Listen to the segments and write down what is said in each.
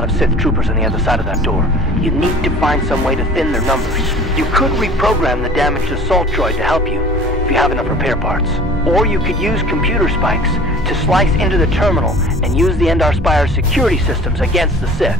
lot of Sith troopers on the other side of that door. You need to find some way to thin their numbers. You could reprogram the damaged assault droid to help you, if you have enough repair parts. Or you could use computer spikes to slice into the terminal and use the Endar Spire's security systems against the Sith.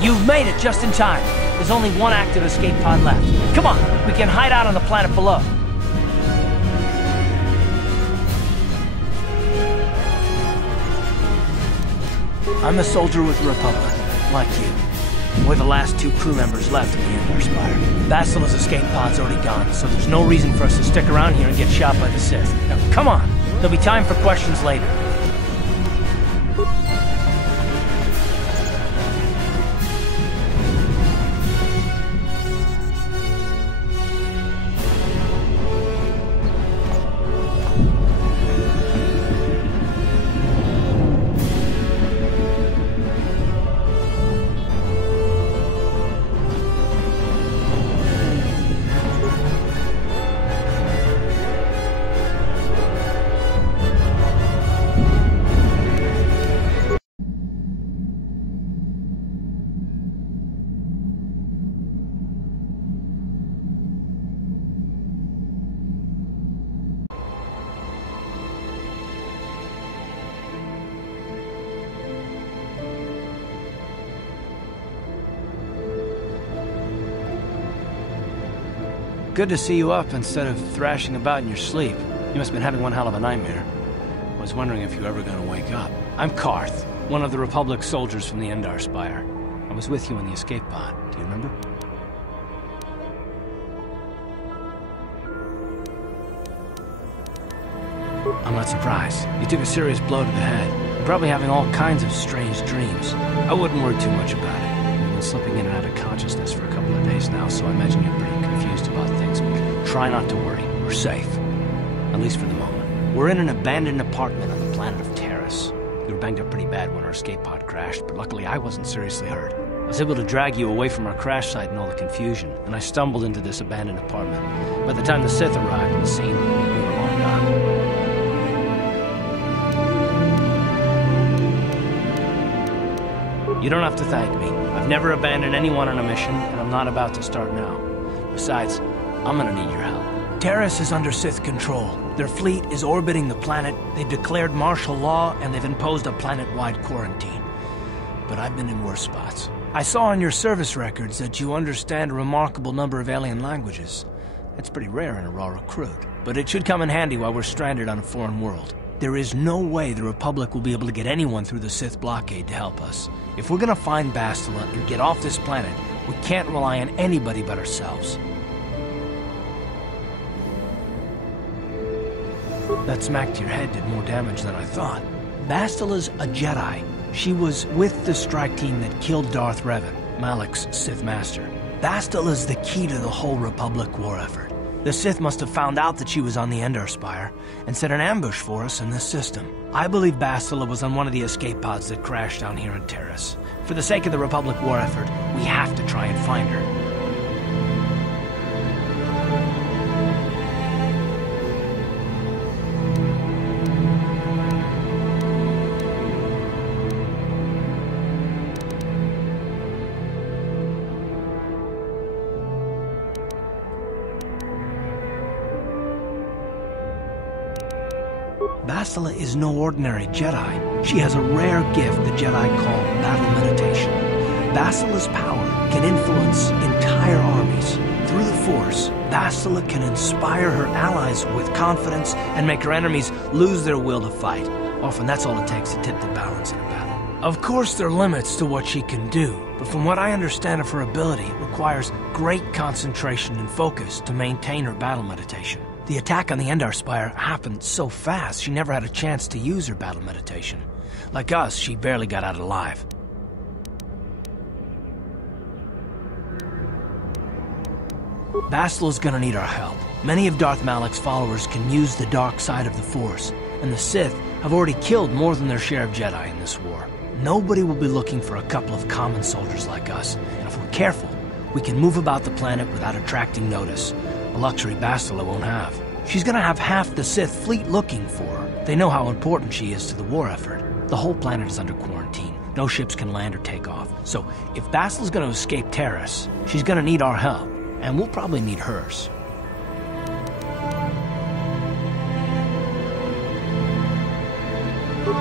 You've made it just in time. There's only one active escape pod left. Come on, we can hide out on the planet below. I'm a soldier with the Republic, like you. We're the last two crew members left of the Endar Spire. Bastila's escape pod's already gone, so there's no reason for us to stick around here and get shot by the Sith. Now, come on! There'll be time for questions later. Good to see you up instead of thrashing about in your sleep. You must have been having one hell of a nightmare. I was wondering if you were ever going to wake up. I'm Karth, one of the Republic soldiers from the Endar Spire. I was with you in the escape pod. Do you remember? I'm not surprised. You took a serious blow to the head. You're probably having all kinds of strange dreams. I wouldn't worry too much about it. You've been slipping in and out of consciousness for a couple of days now, so I imagine you're pretty confused about things. But try not to worry. We're safe. At least for the moment. We're in an abandoned apartment on the planet of Terrace. We were banged up pretty bad when our escape pod crashed, but luckily I wasn't seriously hurt. I was able to drag you away from our crash site and all the confusion, and I stumbled into this abandoned apartment. By the time the Sith arrived on the scene, we were long gone. You don't have to thank me. I've never abandoned anyone on a mission, and I'm not about to start now. Besides, I'm gonna need your help. Terrace is under Sith control. Their fleet is orbiting the planet, they've declared martial law, and they've imposed a planet-wide quarantine. But I've been in worse spots. I saw on your service records that you understand a remarkable number of alien languages. That's pretty rare in a raw recruit, but it should come in handy while we're stranded on a foreign world. There is no way the Republic will be able to get anyone through the Sith blockade to help us. If we're gonna find Bastila and get off this planet, we can't rely on anybody but ourselves. That smack to your head did more damage than I thought. Bastila's a Jedi. She was with the strike team that killed Darth Revan, Malak's Sith Master. Bastila's the key to the whole Republic war effort. The Sith must have found out that she was on the Endar Spire and set an ambush for us in this system. I believe Bastila was on one of the escape pods that crashed down here in Terrace. For the sake of the Republic war effort, we have to try and find her. Bastila is no ordinary Jedi. She has a rare gift the Jedi call battle meditation. Bastila's power can influence entire armies. Through the Force, Bastila can inspire her allies with confidence and make her enemies lose their will to fight. Often that's all it takes to tip the balance in a battle. Of course there are limits to what she can do, but from what I understand of her ability, it requires great concentration and focus to maintain her battle meditation. The attack on the Endar Spire happened so fast, she never had a chance to use her battle meditation. Like us, she barely got out alive. Bastila's gonna need our help. Many of Darth Malak's followers can use the dark side of the Force, and the Sith have already killed more than their share of Jedi in this war. Nobody will be looking for a couple of common soldiers like us, and if we're careful, we can move about the planet without attracting notice. A luxury Bastila won't have. She's gonna have half the Sith fleet looking for her. They know how important she is to the war effort. The whole planet is under quarantine. No ships can land or take off. So, if Bastila's gonna escape Terrace, she's gonna need our help. And we'll probably need hers.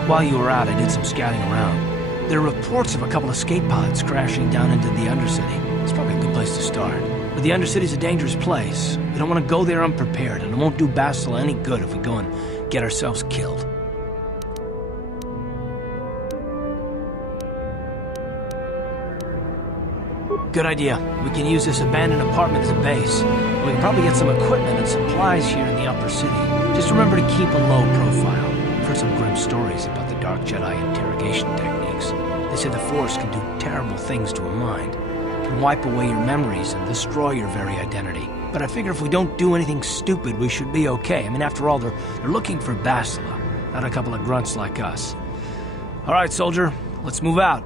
While you were out, I did some scouting around. There are reports of a couple escape pods crashing down into the Undercity. It's probably a good place to start. But the Undercity's a dangerous place. We don't want to go there unprepared, and it won't do Bastila any good if we go and get ourselves killed. Good idea. We can use this abandoned apartment as a base. We can probably get some equipment and supplies here in the upper city. Just remember to keep a low profile. I've heard some grim stories about the Dark Jedi interrogation techniques. They say the Force can do terrible things to a mind. It can wipe away your memories and destroy your very identity. But I figure if we don't do anything stupid, we should be okay. I mean, after all, they're looking for Bastila, not a couple of grunts like us. All right, soldier, let's move out.